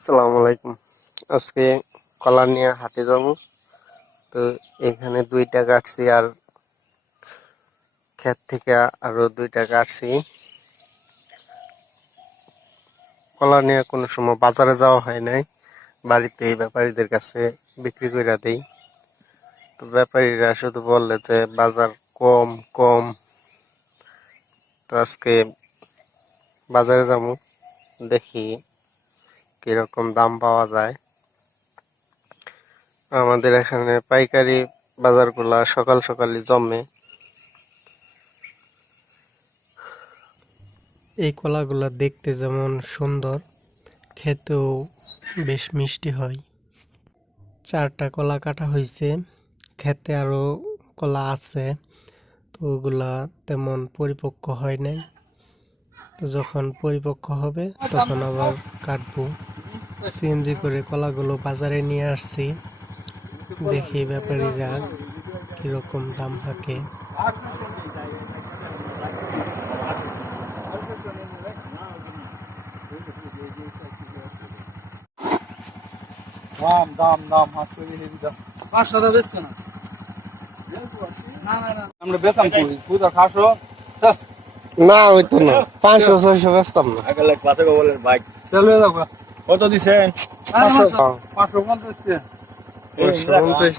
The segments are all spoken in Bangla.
আসসালামু আলাইকুম। আজকে কলা নিয়ে হাটে যাব। তো এখানে দুইটা কাটছি আর ক্ষেত থেকে আরও দুইটা কাটছি। কলা নিয়ে কোনো সময় বাজারে যাওয়া হয় নাই। বাড়িতে ব্যাপারীদের কাছে বিক্রি করে দেই। তো ব্যাপারীরা শুধু বললে যে বাজার কম কম। তো আজকে বাজারে যাব, দেখি কীরকম দাম পাওয়া যায়। আমাদের এখানে পাইকারি বাজারগুলা সকাল সকালই জমে। এই কলাগুলো দেখতে যেমন সুন্দর, খেতেও বেশ মিষ্টি হয়। চারটা কলা কাটা হয়েছে খেতে আরও কলা আছে, তো ওগুলা তেমন পরিপক্ক হয় নাই। যখন পরিপক্ক হবে, তখন আবার কাটবো। সিএনজি করে কলাগুলো বাজারে নিয়ে আসছি। দেখি ব্যাপারীরা কীরকম দাম থাকে দাম দাম দাম হাত দাম বেচতো না। আমরা করি খাসো না হইতো না। পাঁচশো ছয়শো বেচতাম না। বাইক চলে যাও কত দিছেন? পাঁচশো। পঞ্চাশ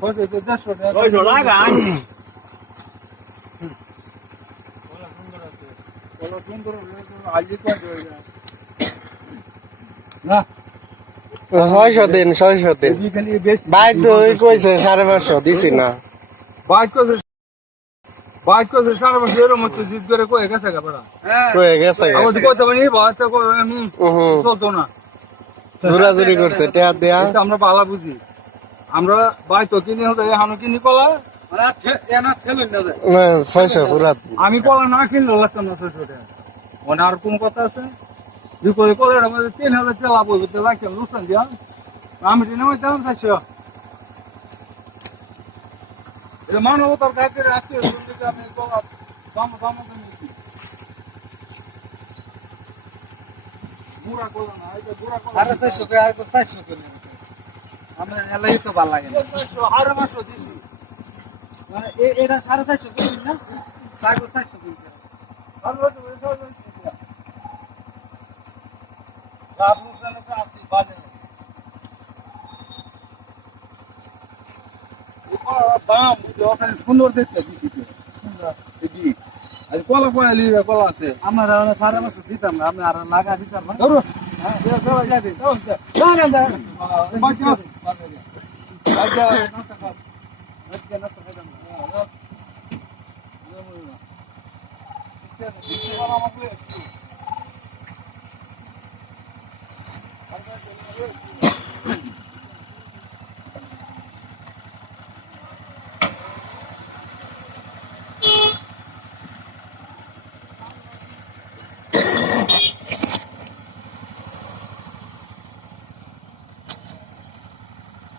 পঞ্চাশ টাকা। ছয়শো দিন ছয়শো দিন। বাইক তো কইছে সাড়ে পাঁচশো দিছি না। বাইক বাইক করছে সারা বছর এরকম হচ্ছে জিদ করে কয়ে গেছে গা বড়া। কয়ে গেছে আমার তো কইতে পারি বাচ্চা কই হুম হুম চলতো না। ঘোরাঘুরি করছে টেয়া দেয়া। আমরা বালা বুঝি। আমরা বাই তো কিনি হতে হানো কিনি কলা। মানে এনা ঠেলুন না যায় না ছয়শো পুরা। আমি কলা না কিনলে লাগতো না ছয়শো টাকা। মানে আর কোন কথা আছে? বিপরে কলের তিন হাজার টাকা লাভ হবে তো লুসান দিয়া। আমি টিনে এটা মানবতার কাছে আত্মীয় শুনতে আমি দাম নিচ্ছি বুড়া কলা না এটা বুড়া কলা সাড়ে চারশো করে আর চারশো করে আমরা এলাই তো ভালো লাগে না। আরও মাসও দিছি। মানে এটা সাড়ে চারশো করে না? চার চারশো করে ভালো হতো, ভালো হতো। লাভ লোকসানের তো আছে, বাজে। না। এই কলার দাম। ওখানে সুন্দর দেখতে দিছি সুন্দর দেখি আজ কলা কয়া লিবে কলা আছে। আমরা ওখানে সাড়ে পাঁচশো দিতাম না আমি আর লাগা দিতাম না ধরো হ্যাঁ, দেও, দেও, যা দিই, দেও, দেও। না, না, না। বাচ্চা বাচ্চা আজকে নাস্তা খাইতাম না। হুম বাচ্চা ধরো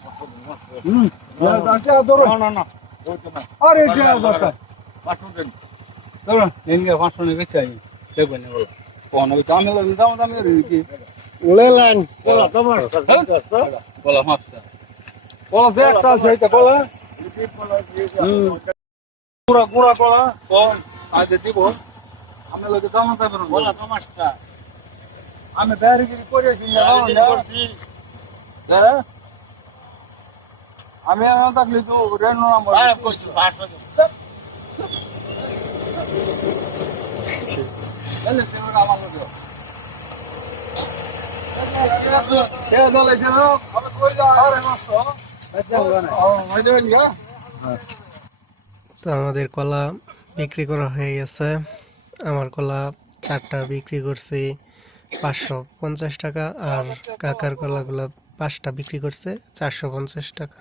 না না না আরে এটা বাচ্চা পাঁচশো নিয়ে চাই দেখবেন বলো কোন দামে দাম দামে কি লেলেন। কলা তোমার কলা মাছটা কলা দে একটা আছে এটা কলা গুড়া গুড়া কলা কম আজ দিব। আমি লোকে দাম তাই কলা তোমারটা আমি করেছি আমি না থাকলে তো রেন নাম্বার কইছি 500 তাহলে সেটা আমার লোক। কে দলে ছিল আমি কই যা আরে মাস্ত। তো আমাদের কলা বিক্রি করা হয়ে গেছে। আমার কলা চারটা বিক্রি করছি পাঁচশো পঞ্চাশ টাকা আর কাকার কলাগুলো পাঁচটা বিক্রি করছে চারশো পঞ্চাশ টাকা।